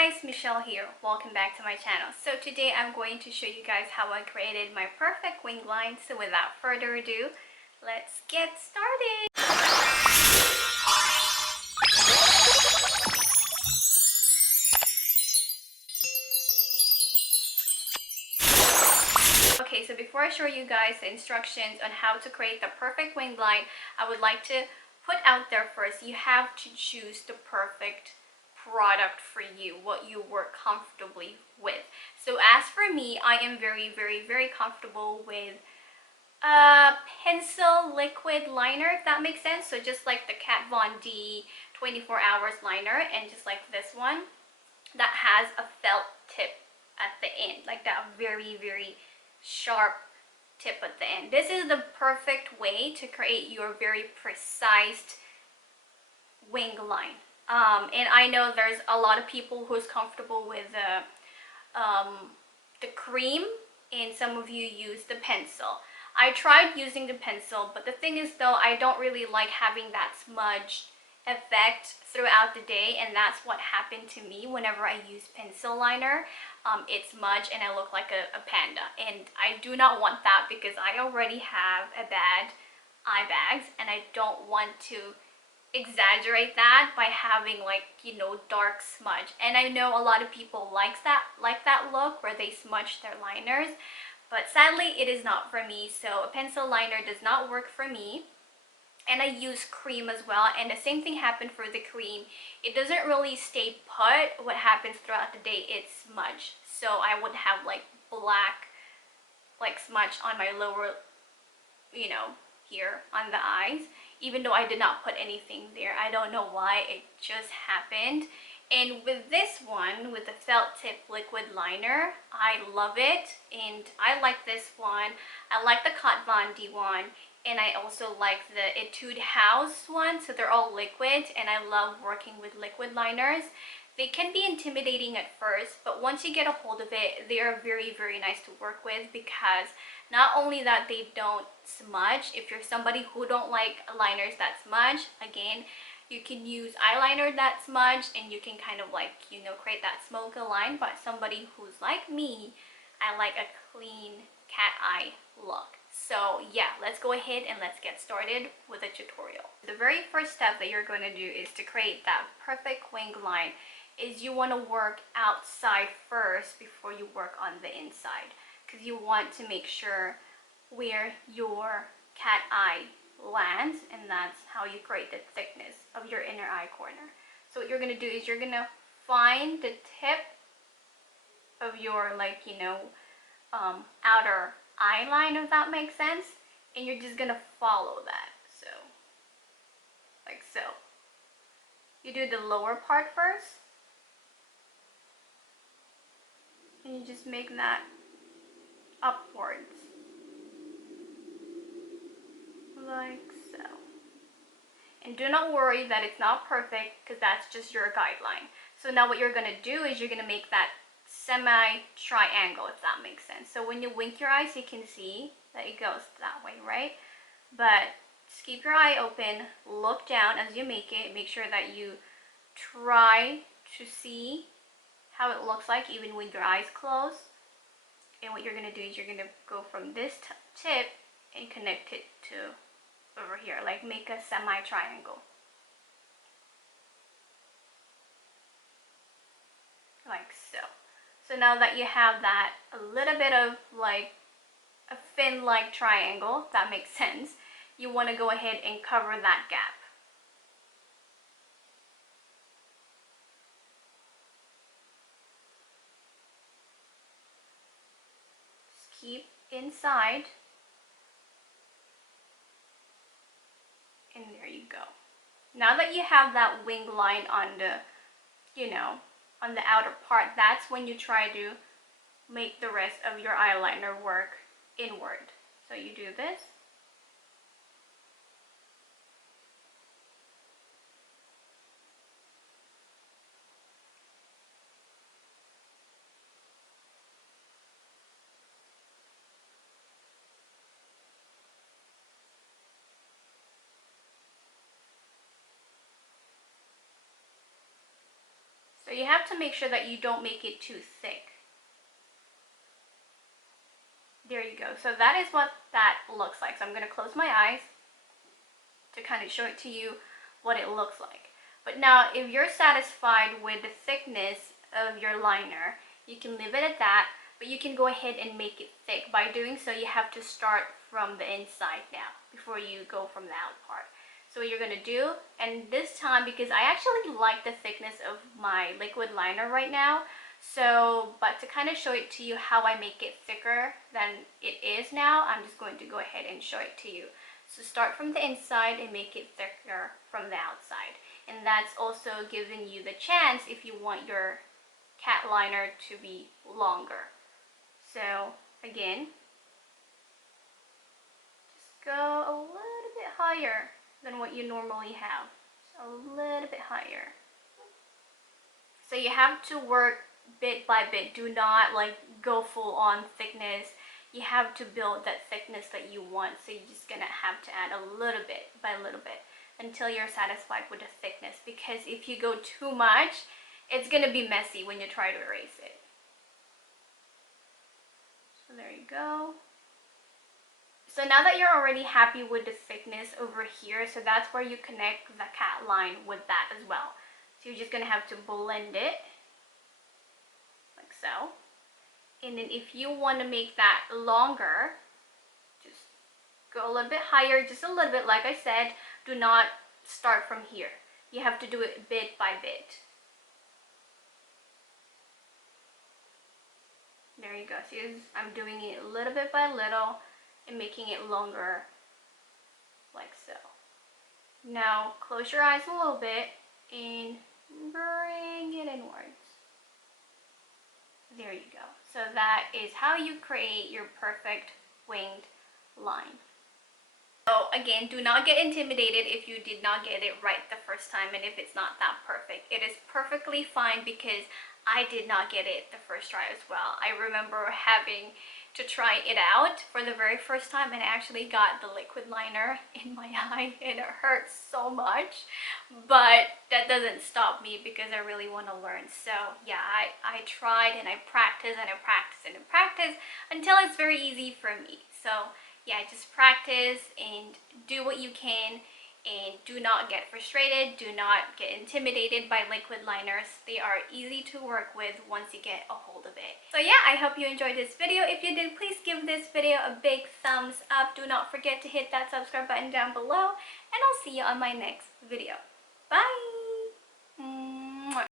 guys, Michelle here. Welcome back to my channel. So today I'm going to show you guys how I created my perfect wing line. So without further ado, let's get started. Okay, so before I show you guys the instructions on how to create the perfect wing line, I would like to put out there first, you have to choose the perfect product for you, what you work comfortably with. So as for me, I am very comfortable with a pencil liquid liner, if that makes sense. So just like the Kat Von D 24 hours liner, and just like this one that has a felt tip at the end, like that very sharp tip at the end. This is the perfect way to create your very precise wing line. And I know there's a lot of people who's comfortable with the cream, and some of you use the pencil. I tried using the pencil, but the thing is though, I don't really like having that smudge effect throughout the day, and that's what happened to me whenever I use pencil liner. It smudged and I look like a panda, and I do not want that because I already have a bad eye bags, and I don't want to exaggerate that by having, like, you know, dark smudge. And I know a lot of people like that look where they smudge their liners, but sadly it is not for me. So a pencil liner does not work for me. And I use cream as well, and the same thing happened for the cream. It doesn't really stay put. What happens throughout the day, it's smudge. So I would have like black, like smudge on my lower, you know, here on the eyes, even though I did not put anything there. I don't know why, it just happened. And with this one, with the felt tip liquid liner, I love it, and I like this one. I like the Kat Von D one, and I also like the Etude House one. So they're all liquid, and I love working with liquid liners. They can be intimidating at first, but once you get a hold of it, they are very nice to work with, because not only that they don't smudge. If you're somebody who don't like liners that smudge, again, you can use eyeliner that smudge, and you can kind of, like, you know, create that smoky line. But somebody who's like me, I like a clean cat eye look. So yeah, let's go ahead and let's get started with the tutorial. The very first step that you're going to do is to create that perfect wing line. Is you want to work outside first before you work on the inside, because you want to make sure where your cat eye lands, and that's how you create the thickness of your inner eye corner. So what you're going to do is you're going to find the tip of your, like, you know, outer eye line, if that makes sense, and you're just going to follow that. So like so. You do the lower part first, and you just make that upwards, like so. And do not worry that it's not perfect, because that's just your guideline. So now what you're going to do is you're going to make that semi-triangle, if that makes sense. So when you wink your eyes, you can see that it goes that way, right? But just keep your eye open, look down as you make it, make sure that you try to see how it looks like even with your eyes closed. And what you're going to do is you're going to go from this tip and connect it to over here, like make a semi-triangle, like so. So now that you have that, a little bit of like a fin-like triangle, if that makes sense, you want to go ahead and cover that gap. Just keep inside, and there you go. Now that you have that wing line on the, you know, on the outer part, that's when you try to make the rest of your eyeliner work inward. So you do this. So you have to make sure that you don't make it too thick. There you go. So that is what that looks like. So I'm going to close my eyes to kind of show it to you what it looks like. But now if you're satisfied with the thickness of your liner, you can leave it at that, but you can go ahead and make it thick. By doing so, you have to start from the inside now before you go from the out part. So what you're going to do, and this time, because I actually like the thickness of my liquid liner right now, so but to kind of show it to you how I make it thicker than it is now, I'm just going to go ahead and show it to you. So start from the inside and make it thicker from the outside. And that's also giving you the chance if you want your cat liner to be longer. So again, just go a little bit higher than what you normally have. So a little bit higher. So you have to work bit by bit. Do not like go full on thickness. You have to build that thickness that you want. So you're just gonna have to add a little bit by a little bit until you're satisfied with the thickness, because if you go too much, it's gonna be messy when you try to erase it. So there you go. So now that you're already happy with the thickness over here, so that's where you connect the cat line with that as well. So you're just gonna have to blend it like so. And then if you want to make that longer, just go a little bit higher, just a little bit. Like I said, do not start from here. You have to do it bit by bit. There you go. See, I'm doing it little bit by little and making it longer like so. Now close your eyes a little bit and bring it inwards. There you go. So that is how you create your perfect winged line. So again, do not get intimidated if you did not get it right the first time and if it's not that perfect. It is perfectly fine, because I did not get it the first try as well. I remember having to try it out for the very first time, and I actually got the liquid liner in my eye and it hurts so much, but that doesn't stop me because I really want to learn. So yeah, I tried and I practiced and I practiced and I practiced until it's very easy for me. So yeah, just practice and do what you can, and do not get frustrated, do not get intimidated by liquid liners. They are easy to work with once you get a hold of it. So yeah, I hope you enjoyed this video. If you did, please give this video a big thumbs up. Do not forget to hit that subscribe button down below, and I'll see you on my next video. Bye!